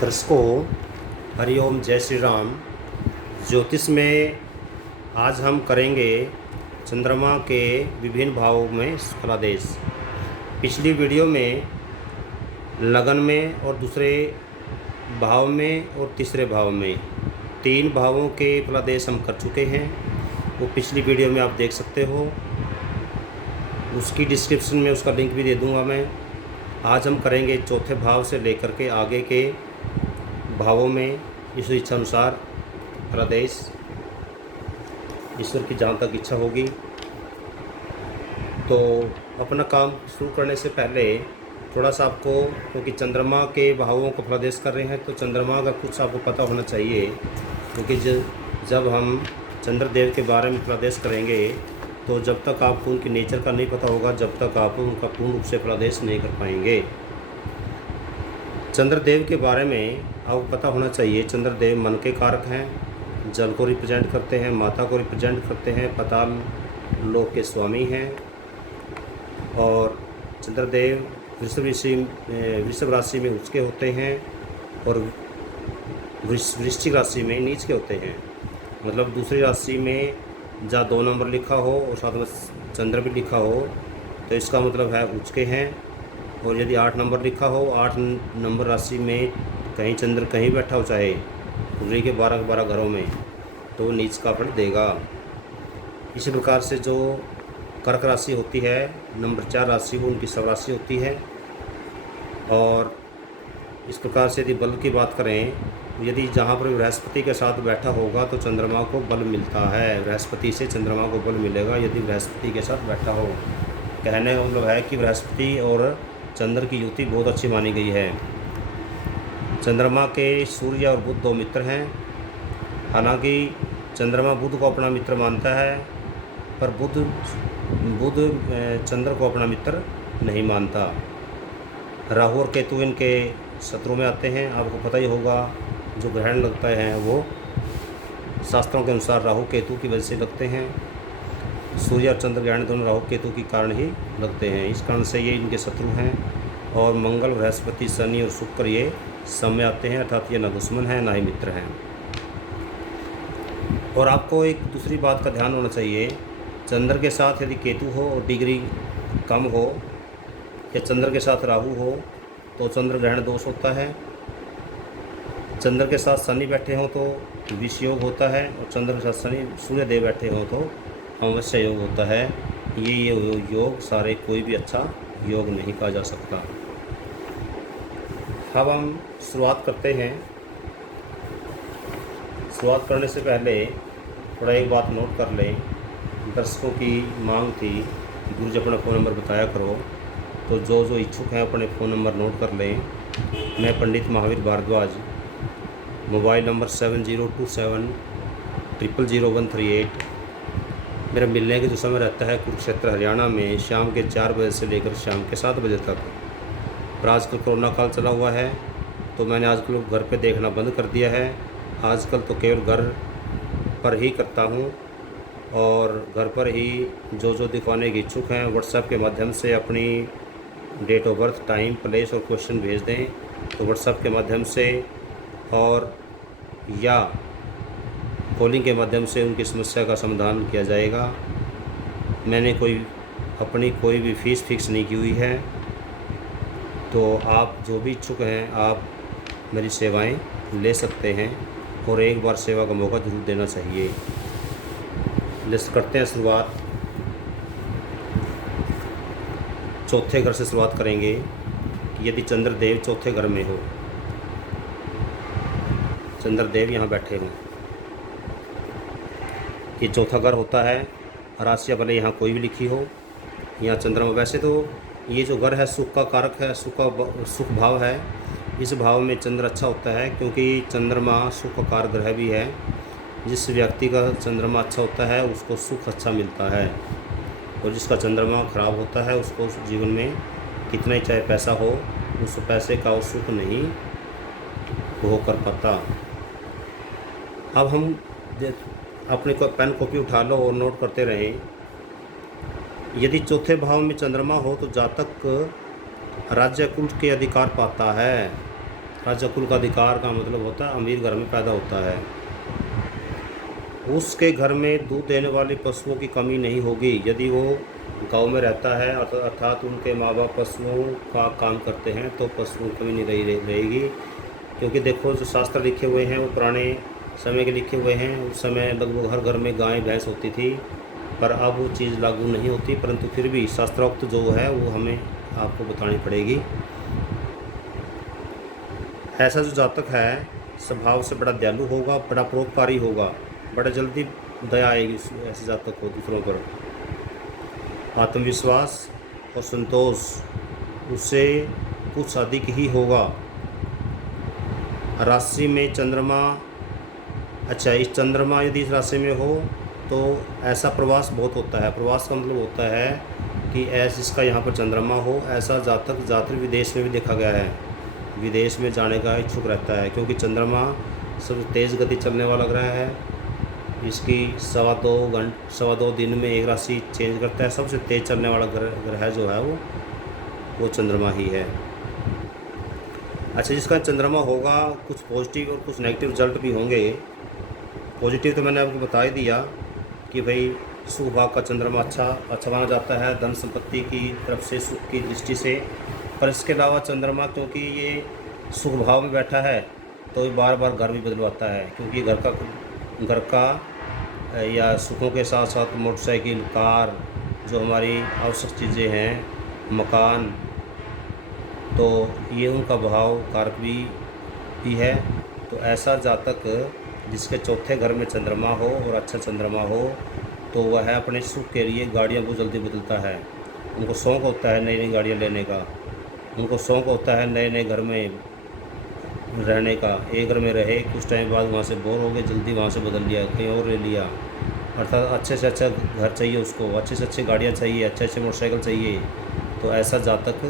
दर्शकों, हरिओम, जय श्री राम। ज्योतिष में आज हम करेंगे चंद्रमा के विभिन्न भावों में फलादेश। पिछली वीडियो में लगन में और दूसरे भाव में और तीसरे भाव में 3 भावों के फलादेश हम कर चुके हैं। वो पिछली वीडियो में आप देख सकते हो, उसकी डिस्क्रिप्शन में उसका लिंक भी दे दूंगा मैं। आज हम करेंगे चौथे भाव से लेकर के आगे के भावों में ईश्वर इच्छा अनुसार फलादेश, ईश्वर की जहाँ तक इच्छा होगी। तो अपना काम शुरू करने से पहले थोड़ा सा आपको, क्योंकि चंद्रमा के भावों को फलादेश कर रहे हैं तो चंद्रमा का कुछ आपको पता होना चाहिए, क्योंकि जब हम चंद्रदेव के बारे में फलादेश करेंगे तो जब तक आपको उनकी नेचर का नहीं पता होगा, जब तक आप उनका पूर्ण रूप से फलादेश नहीं कर पाएंगे। चंद्रदेव के बारे में आपको पता होना चाहिए, चंद्रदेव मन के कारक हैं, जल को रिप्रेजेंट करते हैं, माता को रिप्रेजेंट करते हैं, पाताल लोक के स्वामी हैं। और चंद्रदेव वृषभ राशि में उच्च के होते हैं और वृश्चिक राशि में नीच के होते हैं। मतलब दूसरी राशि में जहाँ 2 नंबर लिखा हो और साथ में चंद्र भी लिखा हो तो इसका मतलब है उच्च के हैं। और यदि 8 नंबर लिखा हो, 8 नंबर राशि में कहीं चंद्र कहीं बैठा हो, चाहे कुंडली के 12 घरों में, तो नीच का फल देगा। इसी प्रकार से जो कर्क राशि होती है, नंबर 4 राशि, वो उनकी सब राशि होती है। और इस प्रकार से यदि बल की बात करें, यदि जहाँ पर बृहस्पति के साथ बैठा होगा तो चंद्रमा को बल मिलता है, बृहस्पति से चंद्रमा को बल मिलेगा यदि बृहस्पति के साथ बैठा हो। कहने का मतलब है कि बृहस्पति और चंद्र की युति बहुत अच्छी मानी गई है। चंद्रमा के सूर्य और बुध 2 मित्र हैं। हालांकि चंद्रमा बुध को अपना मित्र मानता है, पर बुध चंद्र को अपना मित्र नहीं मानता। राहु और केतु इनके शत्रु में आते हैं। आपको पता ही होगा, जो ग्रहण लगता है वो शास्त्रों के अनुसार राहु केतु की वजह से लगते हैं। सूर्य और चंद्र ग्रहण दोनों राहु केतु के कारण ही लगते हैं, इस कारण से ये इनके शत्रु हैं। और मंगल, बृहस्पति, शनि और शुक्र ये सब में आते हैं, अर्थात ये ना दुश्मन है ना ही मित्र हैं। और आपको एक दूसरी बात का ध्यान होना चाहिए, चंद्र के साथ यदि केतु हो और डिग्री कम हो, या चंद्र के साथ राहु हो तो चंद्र ग्रहण दोष होता है। चंद्र के साथ शनि बैठे हों तो विष योग होता है, और चंद्र के साथ शनि सूर्य देव बैठे हों तो अमावस्या योग होता है। ये योग सारे कोई भी अच्छा योग नहीं कहा जा सकता। अब हम शुरुआत करते हैं। शुरुआत करने से पहले थोड़ा एक बात नोट कर लें। दर्शकों की मांग थी, गुरु जी अपना फ़ोन नंबर बताया करो, तो जो इच्छुक हैं अपने फ़ोन नंबर नोट कर लें। मैं पंडित महावीर भारद्वाज, मोबाइल नंबर 7027 000138। मेरा मिलने के जो समय रहता है कुरुक्षेत्र हरियाणा में, शाम के 4 बजे से लेकर शाम के 7 बजे तक। पर आजकल कोरोना काल चला हुआ है तो मैंने आजकल घर पे देखना बंद कर दिया है। आजकल तो केवल घर पर ही करता हूँ, और घर पर ही जो दिखाने के इच्छुक हैं व्हाट्सएप के माध्यम से अपनी date of birth, time, place और क्वेश्चन भेज दें तो व्हाट्सएप के माध्यम से और या कॉलिंग के माध्यम से उनकी समस्या का समाधान किया जाएगा। मैंने अपनी कोई भी फ़ीस फिक्स नहीं की हुई है, तो आप जो भी इच्छुक हैं आप मेरी सेवाएं ले सकते हैं, और एक बार सेवा का मौका जरूर देना चाहिए। लिस्ट करते हैं शुरुआत। चौथे घर से शुरुआत करेंगे कि यदि चंद्रदेव चौथे घर में हो, चंद्रदेव यहाँ बैठे हों, ये चौथा घर होता है। राशि भले यहाँ कोई भी लिखी हो, यहाँ चंद्रमा। वैसे तो ये जो घर है सुख का कारक है, सुख भाव है। इस भाव में चंद्र अच्छा होता है, क्योंकि चंद्रमा सुख का कारक ग्रह भी है। जिस व्यक्ति का चंद्रमा अच्छा होता है उसको सुख अच्छा मिलता है, और जिसका चंद्रमा खराब होता है उसको जीवन में कितना ही चाहे पैसा हो, उस पैसे का वो सुख नहीं हो कर पाता। अब हम अपने को पेन कॉपी उठा लो और नोट करते रहें। यदि चौथे भाव में चंद्रमा हो तो जातक राज्य कुल के अधिकार पाता है। राजा कुल का अधिकार का मतलब होता है अमीर घर में पैदा होता है। उसके घर में दूध देने वाले पशुओं की कमी नहीं होगी। यदि वो गांव में रहता है अर्थात उनके माँ बाप पशुओं का काम करते हैं तो पशुओं की कमी नहीं रहेगी। क्योंकि देखो जो शास्त्र लिखे हुए हैं वो पुराने समय के लिखे हुए हैं। उस समय लगभग हर घर में गाय भैंस होती थी, पर अब वो चीज़ लागू नहीं होती, परंतु फिर भी शास्त्रोक्त जो है वो हमें आपको बतानी पड़ेगी। ऐसा जो जातक है स्वभाव से बड़ा दयालु होगा, बड़ा परोपकारी होगा, बड़ा जल्दी दया आएगी ऐसे जातक को दूसरों पर। आत्मविश्वास और संतोष उससे कुछ अधिक ही होगा। राशि में चंद्रमा, अच्छा इस चंद्रमा यदि इस राशि में हो तो ऐसा प्रवास बहुत होता है। प्रवास का मतलब होता है कि ऐसा इसका यहाँ पर चंद्रमा हो, ऐसा जातक ज़्यादातर विदेश में भी देखा गया है, विदेश में जाने का इच्छुक रहता है। क्योंकि चंद्रमा सबसे तेज़ गति चलने वाला ग्रह है। इसकी 2.25 दिन में एक राशि चेंज करता है। सबसे तेज़ चलने वाला ग्रह जो है वो चंद्रमा ही है। अच्छा, जिसका चंद्रमा होगा कुछ पॉजिटिव और कुछ नेगेटिव रिजल्ट भी होंगे। पॉजिटिव तो मैंने आपको बता ही दिया कि भाई सुख भाव का चंद्रमा अच्छा माना जाता है, धन संपत्ति की तरफ से, सुख की दृष्टि से। पर इसके अलावा चंद्रमा क्योंकि ये सुख भाव में बैठा है तो ये बार बार घर भी बदलवाता है। क्योंकि घर का या सुखों के साथ साथ मोटरसाइकिल, कार, जो हमारी आवश्यक चीज़ें हैं, मकान, तो ये उनका भाव कारक भी है। तो ऐसा जातक जिसके चौथे घर में चंद्रमा हो और अच्छा चंद्रमा हो तो वह अपने सुख के लिए गाड़ियाँ बहुत जल्दी बदलता है। उनको शौक़ होता है नई नई गाड़ियाँ लेने का, उनको शौक़ होता है नए नए घर में रहने का। एक घर में रहे, कुछ टाइम बाद वहाँ से बोर हो गए, जल्दी वहाँ से बदल लिया, कहीं और ले लिया। अर्थात अच्छे से अच्छा घर चाहिए उसको, अच्छे से अच्छी गाड़ियाँ चाहिए, अच्छे अच्छे मोटरसाइकिल चाहिए। तो ऐसा जातक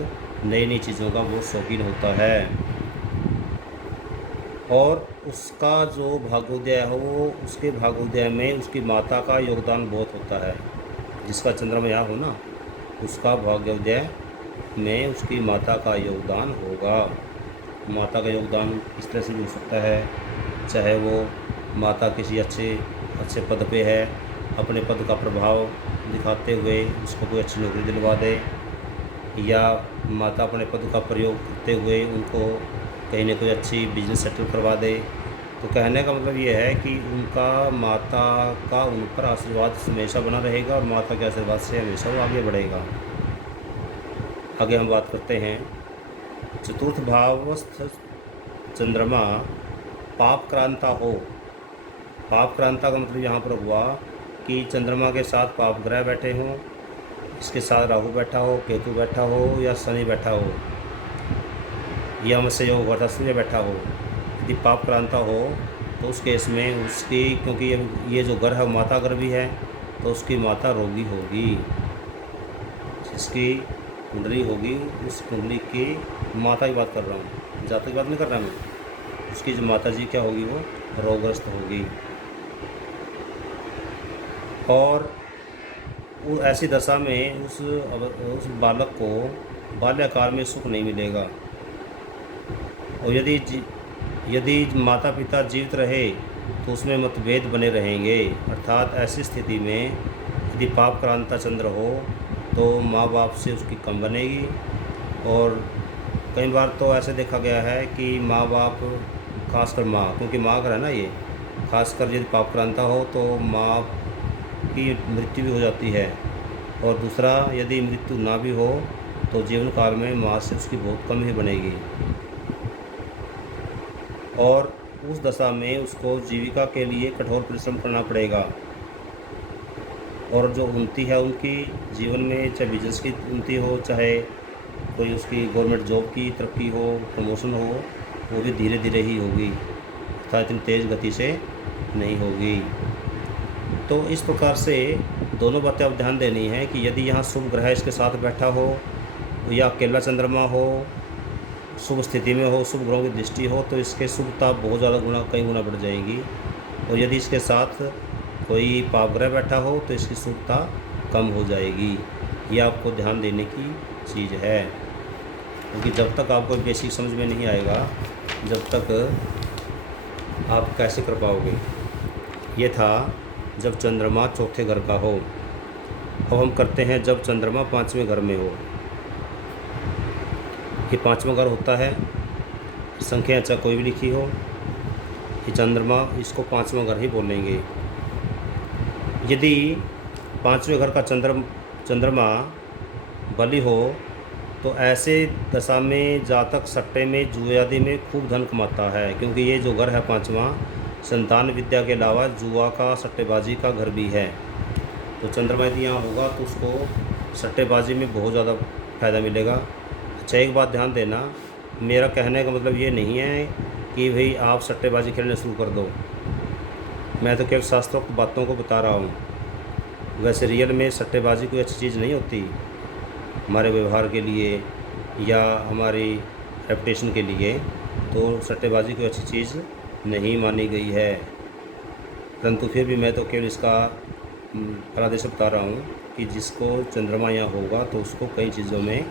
नई नई चीज़ों का बहुत शौकीन होता है। और उसका जो भाग्योदय हो उसके भाग्योदय में उसकी माता का योगदान बहुत होता है। जिसका चंद्रमा यहाँ हो ना, उसका भाग्योदय में उसकी माता का योगदान होगा। माता का योगदान इस तरह से भी हो सकता है, चाहे वो माता किसी अच्छे पद पे है, अपने पद का प्रभाव दिखाते हुए उसको कोई अच्छी नौकरी दिलवा दे, या माता अपने पद का प्रयोग करते हुए उनको कहीं ना कोई अच्छी बिजनेस सेटल करवा दे। तो कहने का मतलब ये है कि उनका माता का उन पर आशीर्वाद हमेशा बना रहेगा और माता के आशीर्वाद से हमेशा वो आगे बढ़ेगा। आगे हम बात करते हैं चतुर्थ भावस्थ चंद्रमा पाप क्रांता हो। पाप क्रांता का मतलब यहाँ पर हुआ कि चंद्रमा के साथ पाप ग्रह बैठे हों, इसके साथ राहु बैठा हो, केतु बैठा हो, या शनि बैठा हो, या मत्स्य योग वर्ता सूर्य बैठा हो। यदि पाप क्रांता हो तो उस केस में उसकी, क्योंकि ये जो ग्रह है माता ग्रह भी है, तो उसकी माता रोगी होगी। जिसकी कुंडली होगी उस कुंडली की माता की बात कर रहा हूँ, जातक की बात नहीं कर रहा मैं। उसकी जो माता जी क्या होगी, वो रोगग्रस्त होगी। और ऐसी दशा में उस बालक को बाल्यकाल में सुख नहीं मिलेगा। और यदि माता पिता जीवित रहे तो उसमें मतभेद बने रहेंगे। अर्थात ऐसी स्थिति में यदि पाप क्रांता चंद्र हो तो माँ बाप से उसकी कम बनेगी। और कई बार तो ऐसे देखा गया है कि माँ बाप, खासकर माँ, क्योंकि माँ का है ना ये, खासकर यदि पाप क्रांता हो तो माँ की मृत्यु भी हो जाती है। और दूसरा, यदि मृत्यु ना भी हो तो जीवन काल में माँ से उसकी बहुत कम ही बनेगी। और उस दशा में उसको जीविका के लिए कठोर परिश्रम करना पड़ेगा। और जो उन्नति है उनकी जीवन में, चाहे बिजनेस की उन्नति हो, चाहे कोई उसकी गवर्नमेंट जॉब की तरक्की हो, प्रमोशन हो, वो भी धीरे धीरे ही होगी, अर्थात इतनी तेज़ गति से नहीं होगी। तो इस प्रकार से दोनों बातें अब ध्यान देनी है कि यदि यहाँ शुभ ग्रह इसके साथ बैठा हो या अकेला चंद्रमा हो, शुभ स्थिति में हो, शुभ ग्रहों की दृष्टि हो, तो इसके शुभता बहुत ज़्यादा कई गुना बढ़ जाएगी। और यदि इसके साथ कोई पाप ग्रह बैठा हो तो इसकी शुभता कम हो जाएगी। ये आपको ध्यान देने की चीज़ है, क्योंकि जब तक आपको बेसिक समझ में नहीं आएगा जब तक आप कैसे कर पाओगे। ये था जब चंद्रमा चौथे घर का हो। अब हम करते हैं जब चंद्रमा पाँचवें घर में हो। ये पाँचवां घर होता है, संख्या अच्छा कोई भी लिखी हो, ये चंद्रमा, इसको पाँचवां घर ही बोलेंगे। यदि पाँचवें घर का चंद्रमा बली हो तो ऐसे दशा में जातक सट्टे में, जुए आदि में खूब धन कमाता है, क्योंकि ये जो घर है पाँचवां, संतान विद्या के अलावा जुआ का, सट्टेबाजी का घर भी है। तो चंद्रमा यदि यहाँ होगा तो उसको सट्टेबाजी में बहुत ज़्यादा फ़ायदा मिलेगा। अच्छा, एक बात ध्यान देना, मेरा कहने का मतलब ये नहीं है कि भाई आप सट्टेबाजी खेलना शुरू कर दो। मैं तो केवल शास्त्रोक्त बातों को बता रहा हूँ। वैसे रियल में सट्टेबाजी कोई अच्छी चीज़ नहीं होती हमारे व्यवहार के लिए या हमारी रेपुटेशन के लिए। तो सट्टेबाजी कोई अच्छी चीज़ नहीं मानी गई है, परंतु फिर भी मैं तो केवल इसका फलादेश बता रहा हूँ कि जिसको चंद्रमा यहाँ होगा तो उसको कई चीज़ों में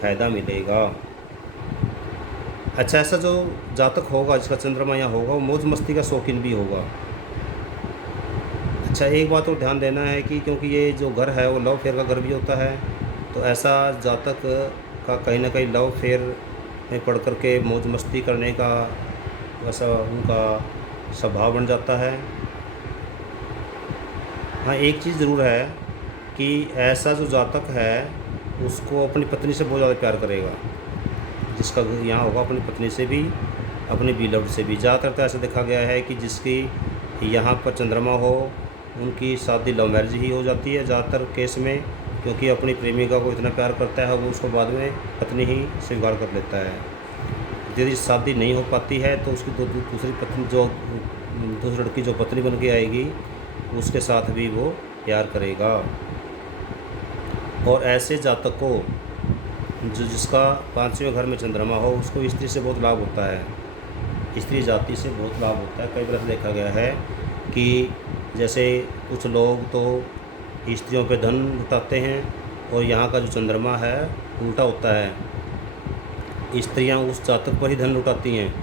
फ़ायदा मिलेगा। अच्छा, ऐसा जो जातक होगा जिसका चंद्रमा यहाँ होगा वो मौज मस्ती का शौकीन भी होगा। अच्छा, एक बात और ध्यान देना है कि क्योंकि ये जो घर है वो लव फेयर का घर भी होता है, तो ऐसा जातक का कहीं ना कहीं लव फेयर में पढ़ कर के मौज मस्ती करने का वैसा उनका स्वभाव बन जाता है। हाँ, एक चीज़ ज़रूर है कि ऐसा जो जातक है उसको अपनी पत्नी से बहुत ज़्यादा प्यार करेगा। जिसका यहाँ होगा अपनी पत्नी से भी, अपनी बिलव्ड से भी। ज़्यादातर तो ऐसा देखा गया है कि जिसकी यहाँ पर चंद्रमा हो उनकी शादी लव मैरिज ही हो जाती है ज़्यादातर केस में, क्योंकि अपनी प्रेमिका को इतना प्यार करता है वो उसको बाद में पत्नी ही स्वीकार कर लेता है। यदि शादी नहीं हो पाती है तो उसकी दूसरी पत्नी, जो दूसरी लड़की जो पत्नी बन के आएगी, उसके साथ भी वो प्यार करेगा। और ऐसे जातक को जिसका पाँचवें घर में चंद्रमा हो उसको स्त्री से बहुत लाभ होता है, स्त्री जाति से बहुत लाभ होता है। कई बार देखा गया है कि जैसे कुछ लोग तो स्त्रियों पे धन लुटाते हैं और यहाँ का जो चंद्रमा है उल्टा होता है, स्त्रियाँ उस जातक पर ही धन लुटाती हैं।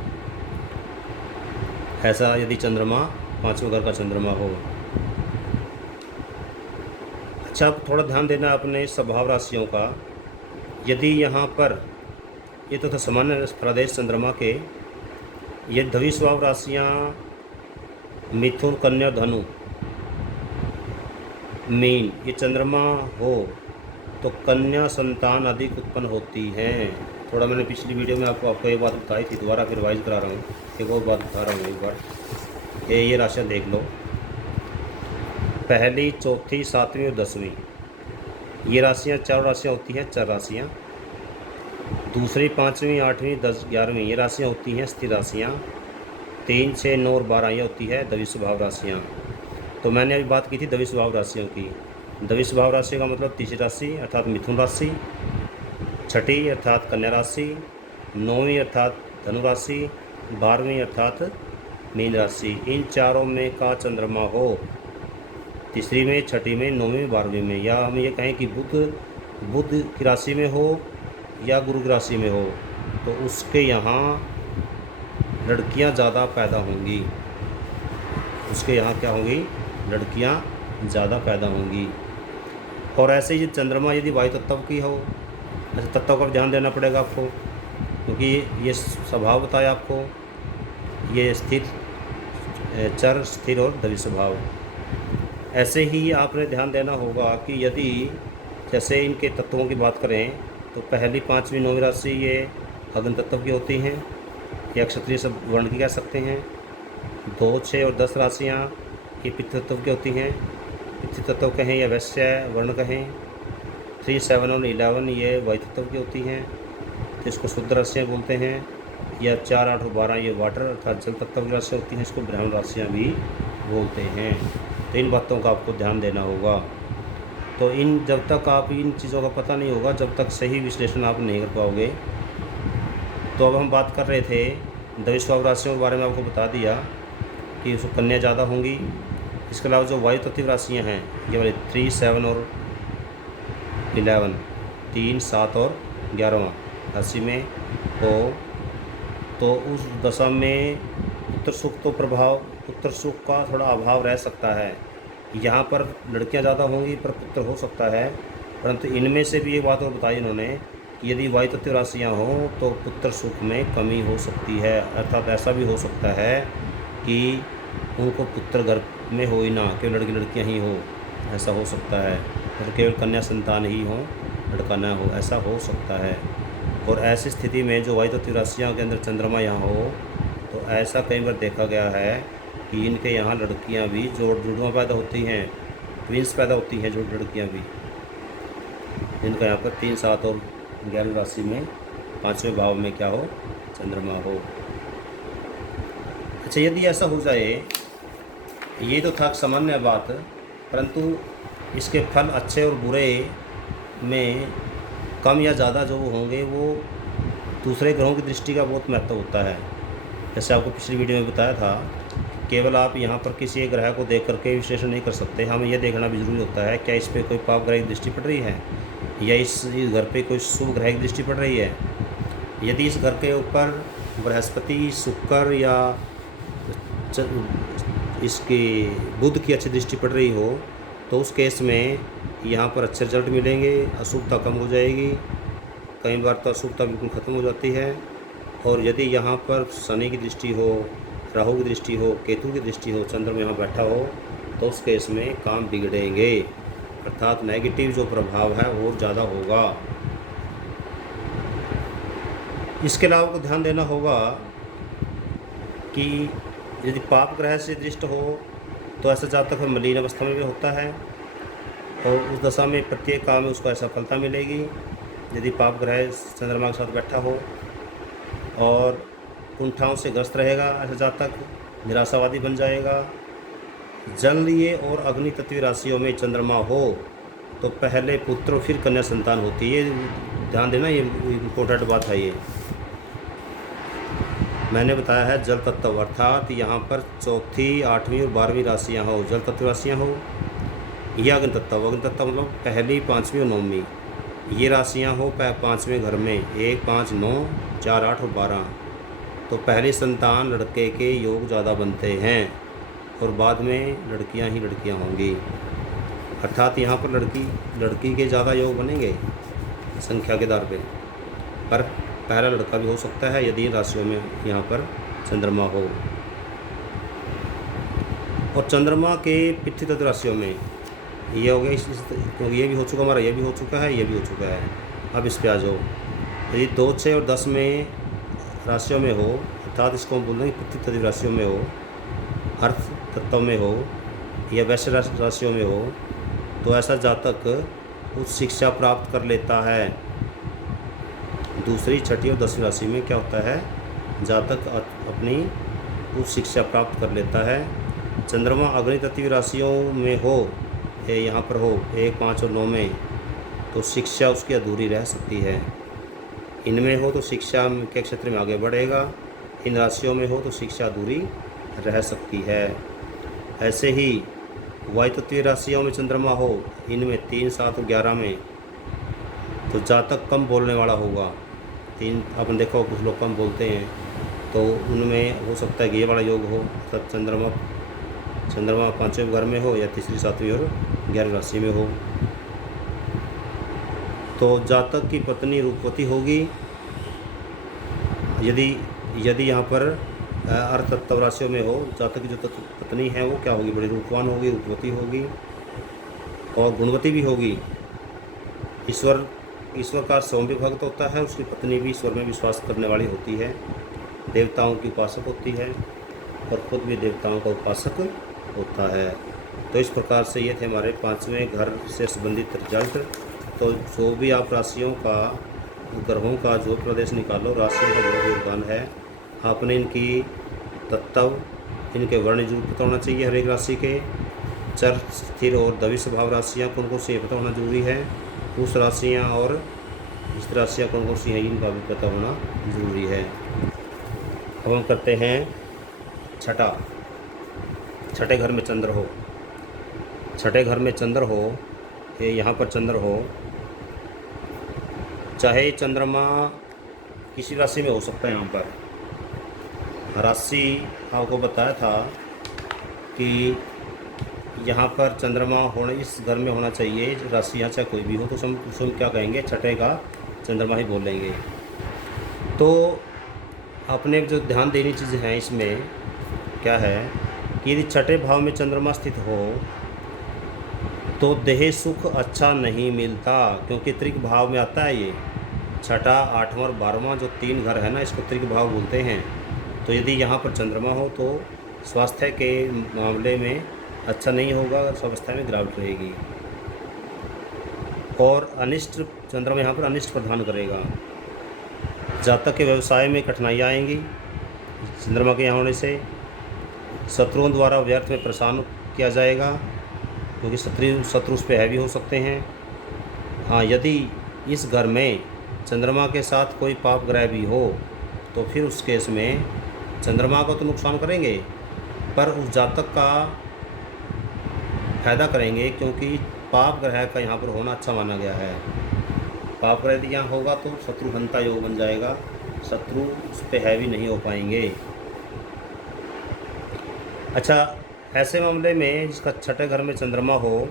ऐसा यदि चंद्रमा पाँचवें घर का चंद्रमा हो। अच्छा, अब थोड़ा ध्यान देना अपने स्वभाव राशियों का। यदि यहाँ पर ये तो था सामान्य प्रदेश चंद्रमा के, ये धवी स्वभाव राशियाँ मिथुन, कन्या, धनु, मीन, ये चंद्रमा हो तो कन्या संतान अधिक उत्पन्न होती हैं। थोड़ा मैंने पिछली वीडियो में आपको ये बात बताई थी, दोबारा फिर रिवाइज करा रहा हूँ, एक और बात बता रहा हूँ एक बार। ये राशियाँ देख लो, पहली, चौथी, सातवीं और 10वीं, ये राशियाँ चार राशियाँ होती हैं, चार राशियाँ। दूसरी, 5वीं, 8वीं, 10, 11वीं, ये राशियाँ होती हैं स्थिर राशियाँ। 3, 6, 9 और 12 ये होती है द्विज स्वभाव राशियाँ। तो मैंने अभी बात की थी द्विज स्वभाव राशियों की। द्विज स्वभाव राशियों का मतलब तीसरी राशि अर्थात मिथुन राशि, छठी अर्थात कन्या राशि, 9वीं अर्थात धनु राशि, 12वीं अर्थात मीन राशि। इन चारों में का चंद्रमा हो, तीसरी में, छठी में, 9वीं में, 12वीं में, या हम ये कहें कि बुध की राशि में हो या गुरु की राशि में हो, तो उसके यहाँ लड़कियां ज़्यादा पैदा होंगी। उसके यहाँ क्या होंगी? लड़कियां ज़्यादा पैदा होंगी। और ऐसे ही चंद्रमा यदि वायु तत्व की हो, ऐसे तत्व का ध्यान देना पड़ेगा आपको, क्योंकि ये स्वभाव बताया आपको, ये स्थिर, चर, स्थिर और द्विज स्वभाव। ऐसे ही आपने ध्यान देना होगा कि यदि जैसे इनके तत्वों की बात करें तो पहली, 5वीं, 9वीं राशि ये अग्नि तत्व की होती हैं या क्षत्रिय सब वर्ण की कह सकते हैं। 2, 6 और 10 राशियाँ ये पितृ तत्व की होती हैं, पितृ तत्व कहें या वैश्य वर्ण कहें। 3, 7 और 11 ये वायु तत्व की होती हैं, तो इसको शुद्ध राशियाँ बोलते हैं। या 4, 8 और 12 ये वाटर अर्थात जल तत्व की राशियाँ होती हैं, इसको ब्राह्मण राशियाँ भी बोलते हैं। तो इन बातों का आपको ध्यान देना होगा। तो इन जब तक आप इन चीज़ों का पता नहीं होगा, जब तक सही विश्लेषण आप नहीं कर पाओगे। तो अब हम बात कर रहे थे द्विज स्वभाव राशियों के बारे में, आपको बता दिया कि उसको कन्या ज़्यादा होंगी। इसके अलावा जो वायु तत्व राशियाँ हैं ये वाली 3, 7 और 11, 3, 7 और 11वां राशि में हो तो उस दशा में पुत्र सुख तो प्रभाव, पुत्र सुख का थोड़ा अभाव रह सकता है। यहाँ पर लड़कियाँ ज़्यादा होंगी पर पुत्र हो सकता है, परंतु इनमें से भी एक बात और बताई इन्होंने कि यदि वायु तत्व राशियाँ हों तो पुत्र सुख में कमी हो सकती है। अर्थात ऐसा भी हो सकता है कि उनको पुत्र घर में हो ही ना, केवल लड़कियाँ ही हो, ऐसा हो सकता है। और केवल कन्या संतान ही हो, लड़का ना हो, ऐसा हो सकता है। और ऐसी स्थिति में जो वायु तत्व राशियों के अंदर चंद्रमा यहाँ हो, तो ऐसा कई बार देखा गया है कि इनके यहाँ लड़कियाँ भी जुड़वा पैदा होती हैं, ट्विंस पैदा होती हैं जो लड़कियाँ भी, जिनका यहाँ पर 3, 7 और 11 राशि में 5वें भाव में क्या हो, चंद्रमा हो। अच्छा, यदि ऐसा हो जाए, ये तो था सामान्य बात, परंतु इसके फल अच्छे और बुरे में कम या ज़्यादा जो होंगे वो दूसरे ग्रहों की दृष्टि का बहुत महत्व होता है। जैसे आपको पिछली वीडियो में बताया था, केवल आप यहाँ पर किसी एक ग्रह को देख करके विश्लेषण नहीं कर सकते, हमें यह देखना भी जरूरी होता है क्या इस पर कोई पाप ग्रह की दृष्टि पड़ रही है या इस घर पे कोई शुभ ग्रह की दृष्टि पड़ रही है। यदि इस घर के ऊपर बृहस्पति, शुक्र या इसकी बुध की अच्छी दृष्टि पड़ रही हो तो उस केस में यहाँ पर अच्छे रिजल्ट मिलेंगे, अशुभता कम हो जाएगी, कई बार तो अशुभता बिल्कुल ख़त्म हो जाती है। और यदि यहाँ पर शनि की दृष्टि हो, राहु की दृष्टि हो, केतु की दृष्टि हो, चंद्रमा यहाँ बैठा हो, तो उस केस में काम बिगड़ेंगे, अर्थात नेगेटिव जो प्रभाव है वो ज़्यादा होगा। इसके अलावा को ध्यान देना होगा कि यदि पाप ग्रह से दृष्ट हो तो ऐसा जातक मलिन अवस्था में भी होता है और उस दशा में प्रत्येक काम में उसको असफलता मिलेगी। यदि पाप ग्रह चंद्रमा के साथ बैठा हो और कुंठाओं से ग्रस्त रहेगा, ऐसा जातक निराशावादी बन जाएगा। जलीय और अग्नि तत्व राशियों में चंद्रमा हो तो पहले पुत्र फिर कन्या संतान होती है। ध्यान देना, ये इम्पोर्टेंट बात है। ये मैंने बताया है जल तत्व, अर्थात यहाँ पर चौथी, 8वीं और 12वीं राशियाँ हो, जल तत्व राशियाँ हो, या अग्नि तत्व। अग्नि तत्व मतलब पहली, 5वीं और 9वीं ये राशियाँ हो 5वें घर में, 1, 5, 9, 4, 8 और 12, तो पहली संतान लड़के के योग ज़्यादा बनते हैं और बाद में लड़कियाँ ही लड़कियाँ होंगी। अर्थात यहाँ पर लड़की के ज़्यादा योग बनेंगे संख्या के आधार पर पहला लड़का भी हो सकता है यदि राशियों में यहाँ पर चंद्रमा हो। और चंद्रमा के पृथ्वी तत्व राशियों में ये हो गया, क्योंकि ये भी हो चुका हमारा, ये भी हो चुका है, ये भी हो चुका है। अब इस पे आ जाओ, यदि 2, 6 और 10 में राशियों में हो, अर्थात इसको हम बोल रहे हैं पृथ्वी तत्व राशियों में हो, अर्थ तत्व में हो या वैश्य राशियों में हो, तो ऐसा जातक उच्च शिक्षा प्राप्त कर लेता है। दूसरी, छठी और 10वीं राशि में क्या होता है, जातक अपनी उच्च शिक्षा प्राप्त कर लेता है। चंद्रमा अग्नि तत्व राशियों में हो, यहाँ पर हो 1, 5 और 9 में, तो शिक्षा उसकी अधूरी रह सकती है। इनमें हो तो शिक्षा के क्षेत्र में आगे बढ़ेगा, इन राशियों में हो तो शिक्षा अधूरी रह सकती है। ऐसे ही वायु तत्वीय राशियों में चंद्रमा हो, इनमें 3, 7 और 11 में, तो जातक कम बोलने वाला होगा। 3 अपन देखो कुछ लोग कम बोलते हैं, तो उनमें हो सकता है कि ये वाला योग हो, तब चंद्रमा 5वें घर में हो या तीसरी, 7वीं और 11 राशि में हो। तो जातक की पत्नी रूपवती होगी। यदि यहाँ पर अर्थ तत्व राशियों में हो, जातक की जो पत्नी है वो क्या होगी, बड़ी रूपवान होगी, रूपवती होगी और गुणवती भी होगी। ईश्वर का सौम्य भक्त होता है, उसकी पत्नी भी ईश्वर में विश्वास करने वाली होती है, देवताओं की उपासक होती है और खुद भी देवताओं का उपासक होता है। तो इस प्रकार से ये थे हमारे 5वें घर से संबंधित रिजल्ट। तो जो भी आप राशियों का, ग्रहों का जो प्रदेश निकालो, राशियों का जो योगदान है, आपने इनकी तत्व, इनके वर्ण जरूर पता होना चाहिए। हर एक राशि के चर, स्थिर और दवी स्वभाव राशियाँ कौन कौन सी पता होना जरूरी है। उस राशियाँ और इस राशियाँ कौन कौन सी हैं, इनका भी पता होना जरूरी है। अब हम करते हैं छठे घर में चंद्र हो। छठे घर में चंद्र हो, ये यहाँ पर चंद्र हो, चाहे चंद्रमा किसी राशि में हो सकता है यहाँ पर, राशि आपको बताया था कि यहाँ पर चंद्रमा होना इस घर में होना चाहिए, राशि यहाँ चाहे कोई भी हो तो हम क्या कहेंगे, छठे का चंद्रमा ही बोलेंगे। तो अपने जो ध्यान देनी चीज़ है इसमें क्या है कि यदि छठे भाव में चंद्रमा स्थित हो तो देह सुख अच्छा नहीं मिलता, क्योंकि त्रिक भाव में आता है ये छठा, आठवां और 12वां जो 3 घर है ना, इसको त्रिक भाव बोलते हैं। तो यदि यहाँ पर चंद्रमा हो तो स्वास्थ्य के मामले में अच्छा नहीं होगा, स्वास्थ्य में गिरावट रहेगी। और अनिष्ट चंद्रमा यहाँ पर अनिष्ट प्रदान करेगा। जातक के व्यवसाय में कठिनाइयाँ आएंगी चंद्रमा के यहाँ होने से। शत्रुओं द्वारा व्यर्थ में परेशान किया जाएगा, क्योंकि शत्रु उस पर हैवी हो सकते हैं। हाँ, यदि इस घर में चंद्रमा के साथ कोई पाप ग्रह भी हो तो फिर उस केस में चंद्रमा को तो नुकसान करेंगे पर उस जातक का फायदा करेंगे, क्योंकि पाप ग्रह का यहाँ पर होना अच्छा माना गया है। पाप ग्रह यदि यहाँ होगा तो शत्रुहंता योग बन जाएगा, शत्रु उस पर हैवी नहीं हो पाएंगे। अच्छा, ऐसे मामले में जिसका छठे घर में चंद्रमा हो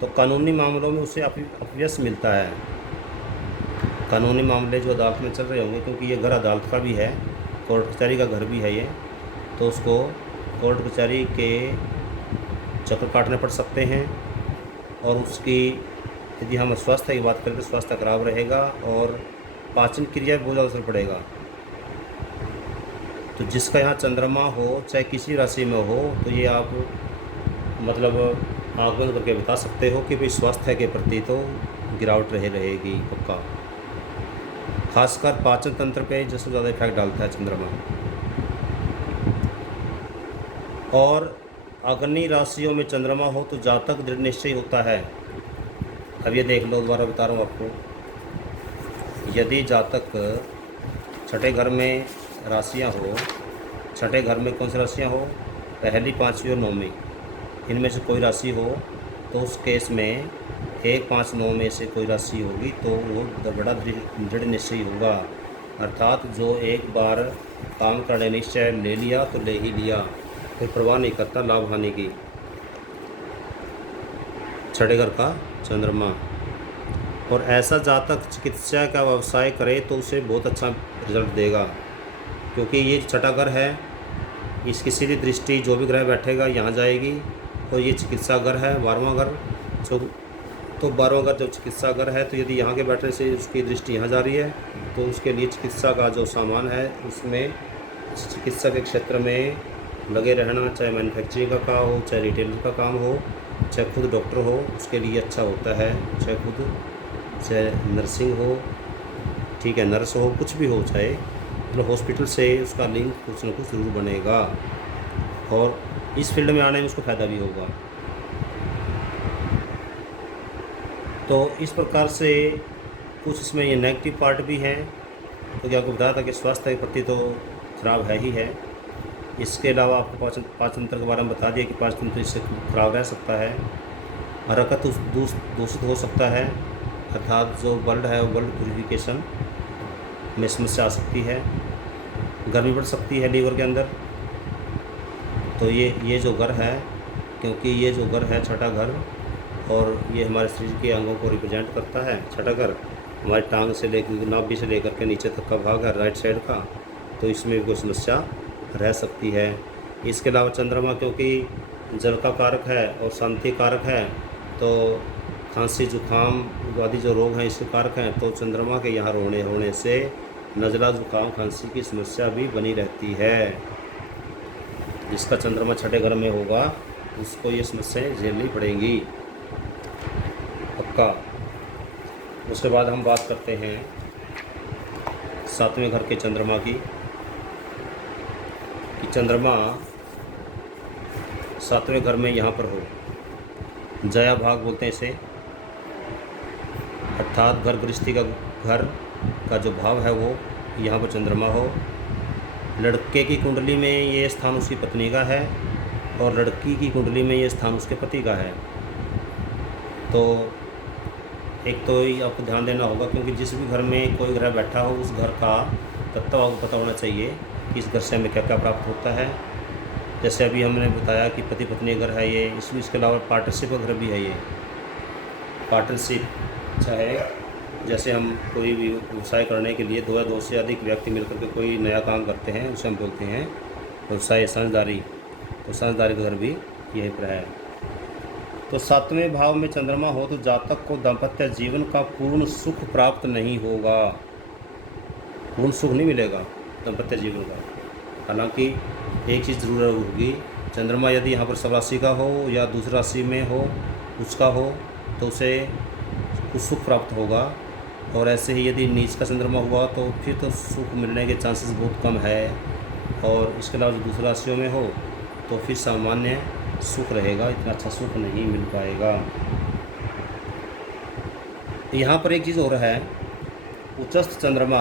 तो कानूनी मामलों में उसे अपयश मिलता है। कानूनी मामले जो अदालत में चल रहे होंगे, क्योंकि ये घर अदालत का भी है, कोर्ट कचहरी का घर भी है ये, तो उसको कोर्ट कचहरी के चक्कर काटने पड़ सकते हैं। और उसकी यदि हम स्वास्थ्य की बात करें तो स्वास्थ्य खराब रहेगा और पाचन क्रिया भी बहुत ज़्यादा असर पड़ेगा। तो जिसका यहाँ चंद्रमा हो चाहे किसी राशि में हो तो ये आप मतलब आँख बंद करके बता सकते हो कि भाई स्वास्थ्य के प्रति तो गिरावट रहेगी पक्का। खासकर पाचन तंत्र पे सबसे ज़्यादा इफेक्ट डालता है चंद्रमा। और अग्नि राशियों में चंद्रमा हो तो जातक दृढ़ निश्चय होता है। अब ये देख लो, दोबारा बता रहा हूँ आपको। यदि जातक छठे घर में राशियाँ हो, छठे घर में कौन सी राशियाँ हो, पहली, पाँचवीं और 9वीं, इनमें से कोई राशि हो तो उस केस में 1, 5, 9 में से कोई राशि होगी तो वो बड़ा दृढ़ निश्चय होगा। अर्थात जो एक बार काम करने निश्चय ले लिया तो ले ही लिया, फिर परवाह नहीं करता लाभ हानि की। छठे घर का चंद्रमा। और ऐसा जातक चिकित्सा का व्यवसाय करे तो उसे बहुत अच्छा रिजल्ट देगा, क्योंकि ये छठा घर है, इसकी सीधी दृष्टि जो भी ग्रह बैठेगा यहाँ जाएगी। और ये चिकित्सा घर है 12वां घर, तो 12वां घर जब चिकित्सा घर है तो यदि यहाँ के बैठने से उसकी दृष्टि यहाँ जा रही है तो उसके लिए चिकित्सा का जो सामान है उसमें चिकित्सा के क्षेत्र में लगे रहना, चाहे मैन्युफैक्चरिंग का काम हो, चाहे रिटेल का काम हो, चाहे खुद डॉक्टर हो, उसके लिए अच्छा होता है। चाहे नर्सिंग हो, ठीक है, नर्स हो, कुछ भी हो, चाहे मतलब हॉस्पिटल से उसका लिंक कुछ न कुछ ज़रूर बनेगा और इस फील्ड में आने में उसको फ़ायदा भी होगा। तो इस प्रकार से कुछ इसमें ये नेगेटिव पार्ट भी हैं, तो क्या आपको बताया था कि स्वास्थ्य के प्रति तो खराब है ही है। इसके अलावा आपको पाचन तंत्र के बारे में बता दिया कि पाचन तंत्र इससे खराब रह सकता है, रक्त दूषित हो सकता है, अर्थात जो ब्लड है वो ब्लड प्यूरिफिकेशन में समस्या आ सकती है, गर्मी बढ़ सकती है लीवर के अंदर। तो ये जो घर है, क्योंकि ये जो घर है छठा घर और ये हमारे शरीर के अंगों को रिप्रेजेंट करता है। छठा घर हमारी टांग से लेकर नाभि से लेकर के नीचे तक का भाग है राइट साइड का, तो इसमें भी कोई समस्या रह सकती है। इसके अलावा चंद्रमा क्योंकि जल का कारक है और शांति कारक है, तो खांसी जुकाम आदि जो रोग हैं इसके कारक हैं, तो चंद्रमा के यहाँ होने से नज़ला जुकाम खांसी की समस्या भी बनी रहती है। जिसका चंद्रमा छठे घर में होगा उसको ये समस्याएं झेलनी पड़ेंगी पक्का। उसके बाद हम बात करते हैं 7वें घर के चंद्रमा की, कि चंद्रमा 7वें घर में यहाँ पर हो, जया भाग बोलते हैं इसे, अर्थात घर गृहस्थी का घर का जो भाव है वो यहाँ पर चंद्रमा हो। लड़के की कुंडली में ये स्थान उसकी पत्नी का है और लड़की की कुंडली में ये स्थान उसके पति का है। तो एक तो आपको ध्यान देना होगा, क्योंकि जिस भी घर में कोई ग्रह बैठा हो उस घर का तत्व आपको पता होना चाहिए कि इस घर से हमें क्या क्या प्राप्त होता है। जैसे अभी हमने बताया कि पति पत्नी घर है ये, इसके अलावा पार्टनरशिप का घर भी है ये। पार्टनरशिप चाहे जैसे हम कोई भी व्यवसाय करने के लिए 2 या 2 से अधिक व्यक्ति मिलकर के कोई नया काम करते हैं, उसे हम बोलते हैं व्यवसाय साझेदारी। तो साझेदारी का घर भी यहीं पर है। तो 7वें भाव में चंद्रमा हो तो जातक को दाम्पत्य जीवन का पूर्ण सुख प्राप्त नहीं होगा, पूर्ण सुख नहीं मिलेगा दाम्पत्य जीवन का। हालांकि एक चीज़ ज़रूर होगी, चंद्रमा यदि यहाँ पर स्वराशि का हो या दूसरी राशि में हो उसका हो तो उसे कुछ सुख प्राप्त होगा। और ऐसे ही यदि नीच का चंद्रमा हुआ तो फिर तो सुख मिलने के चांसेस बहुत कम है। और इसके अलावा जो दूसरी राशियों में हो तो फिर सामान्य सुख रहेगा, इतना अच्छा सुख नहीं मिल पाएगा। यहाँ पर एक चीज़ और है, उच्चस्थ चंद्रमा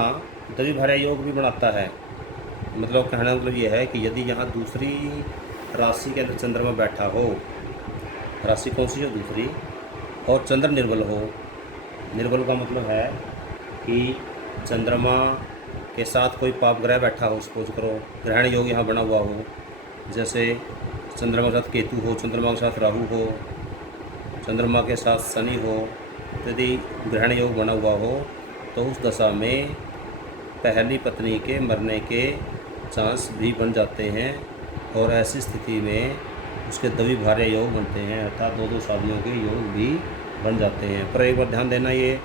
द्विभार्या योग भी बनाता है। मतलब कहने का मतलब ये है कि यदि यहाँ दूसरी राशि के अंदर चंद्रमा बैठा हो, राशि कौन सी हो दूसरी, और चंद्र निर्बल हो। निर्बल का मतलब है कि चंद्रमा के साथ कोई पाप ग्रह बैठा हो, सपोज करो ग्रहण योग यहाँ बना हुआ हो, जैसे चंद्रमा के साथ केतु हो, चंद्रमा के साथ राहु हो, चंद्रमा के साथ शनि हो, यदि ग्रहण योग बना हुआ हो तो उस दशा में पहली पत्नी के मरने के चांस भी बन जाते हैं। और ऐसी स्थिति में उसके द्विभार्या योग बनते हैं, अर्थात 2-2 शादियों के योग भी बन जाते हैं। पर एक बार ध्यान देना, ये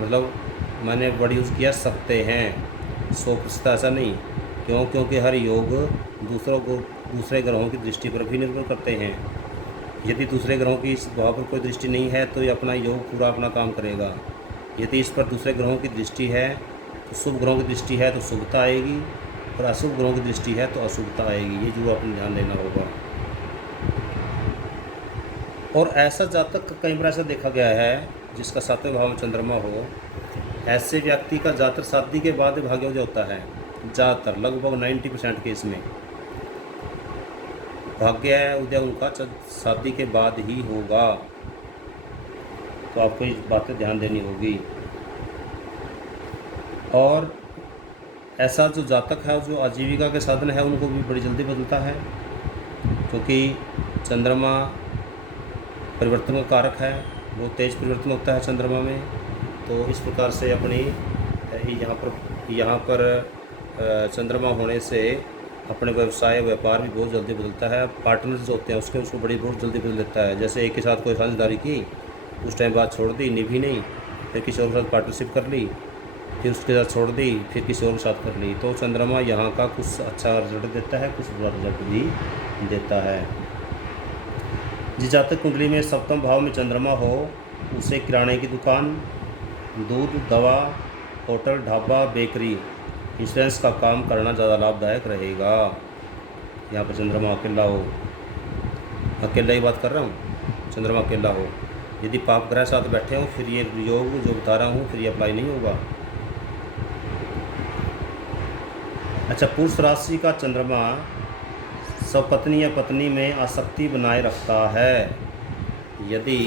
मतलब मैंने वर्ड यूज़ किया सकते हैं, 100% ऐसा नहीं। क्यों? क्योंकि हर योग दूसरे ग्रहों की दृष्टि पर भी निर्भर करते हैं। यदि दूसरे ग्रहों की इस भाव पर कोई दृष्टि नहीं है तो ये अपना योग पूरा अपना काम करेगा। यदि इस पर दूसरे ग्रहों की दृष्टि है तो शुभ ग्रहों की दृष्टि है तो शुभता आएगी, और अशुभ ग्रहों की दृष्टि है तो अशुभता आएगी। ये जो आपने ध्यान देना होगा। और ऐसा जातक कई बार ऐसा देखा गया है जिसका 7वें भाव में चंद्रमा हो, ऐसे व्यक्ति का ज़्यादातर शादी के बाद भाग्योदय होता है। ज़्यादातर लगभग 90% केस में भाग्य उदय उनका शादी के बाद ही होगा। तो आपको इस बात पर ध्यान देनी होगी। और ऐसा जो जातक है जो आजीविका के साधन है उनको भी बड़ी जल्दी बदलता है, क्योंकि चंद्रमा परिवर्तन का कारक है, बहुत तेज़ परिवर्तन होता है चंद्रमा में। तो इस प्रकार से अपनी यहाँ पर चंद्रमा होने से अपने व्यवसाय व्यापार भी बहुत जल्दी बदलता है। पार्टनर जो होते हैं उसको बहुत जल्दी बदल देता है। जैसे एक के साथ कोई साझेदारी की, कुछ टाइम बाद छोड़ दी, निभी नहीं, फिर किसी और के साथ पार्टनरशिप कर ली, फिर उसके साथ छोड़ दी, फिर किसी और के साथ कर ली। तो चंद्रमा यहाँ का कुछ अच्छा रिजल्ट देता है, कुछ बुरा रिजल्ट भी देता है। जिस जातक कुंडली में 7वें भाव में चंद्रमा हो उसे किराने की दुकान, दूध, दवा, होटल, ढाबा, बेकरी, इंश्योरेंस का काम करना ज़्यादा लाभदायक रहेगा। यहाँ पर चंद्रमा अकेला हो, अकेला ही बात कर रहा हूँ, चंद्रमा अकेला हो। यदि पाप ग्रह साथ बैठे हों फिर ये योग जो बता रहा हूँ फिर ये अप्लाई नहीं होगा। अच्छा, पुरुष राशि का चंद्रमा सपत्नी या पत्नी में आसक्ति बनाए रखता है। यदि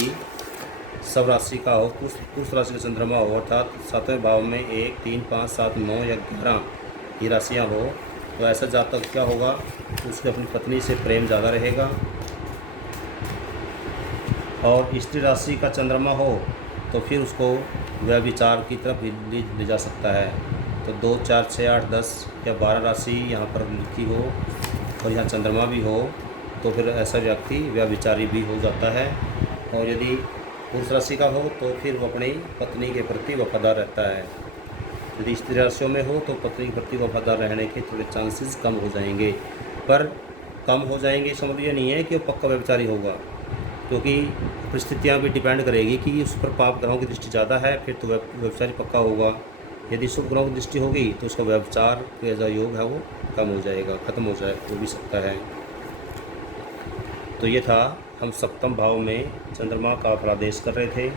सब राशि का हो, पुरुष राशि का चंद्रमा हो, अर्थात 7वें भाव में 1, 3, 5, 7, 9 या 11 ये राशियाँ हो, तो ऐसा जातक क्या होगा, उसके अपनी पत्नी से प्रेम ज़्यादा रहेगा। और स्त्री राशि का चंद्रमा हो तो फिर उसको व्यभिचार की तरफ ले जा सकता है। तो 2, 4, 6, 8, 10 या 12 राशि यहाँ पर लिखी हो और यहाँ चंद्रमा भी हो तो फिर ऐसा व्यक्ति व्यभिचारी भी हो जाता है। और यदि पुरुष राशि का हो तो फिर वो अपनी पत्नी के प्रति वफादार रहता है। यदि स्त्री राशियों में हो तो पत्नी के प्रति वफादार रहने के थोड़े चांसेस कम हो जाएंगे। पर कम हो जाएंगे इसका मतलब ये नहीं है कि वो पक्का व्यभिचारी होगा, क्योंकि परिस्थितियाँ भी डिपेंड करेगी कि उस पर पाप ग्रहों की दृष्टि ज़्यादा है फिर तो व्यभिचारी पक्का होगा। यदि शुभ ग्रहों की दृष्टि होगी तो उसका व्यभिचार का जो योग है वो कम हो जाएगा, ख़त्म हो जाए, हो भी सकता है। तो ये था, हम 7वें भाव में चंद्रमा का फलादेश कर रहे थे।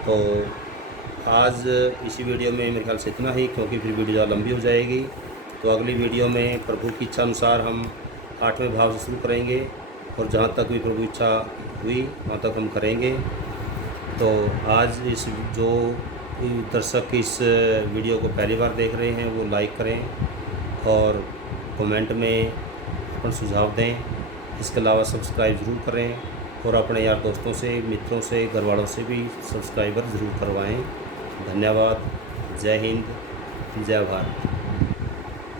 तो आज इसी वीडियो में मेरे ख्याल से इतना ही, क्योंकि फिर वीडियो ज़्यादा लंबी हो जाएगी। तो अगली वीडियो में प्रभु की इच्छा अनुसार हम 8वें भाव से शुरू करेंगे और जहाँ तक भी प्रभु इच्छा हुई वहाँ तक हम करेंगे। तो आज इस जो दर्शक इस वीडियो को पहली बार देख रहे हैं वो लाइक करें और कमेंट में अपन सुझाव दें। इसके अलावा सब्सक्राइब ज़रूर करें और अपने यार दोस्तों से, मित्रों से, घर वालों से भी सब्सक्राइबर ज़रूर करवाएं। धन्यवाद। जय हिंद, जय भारत।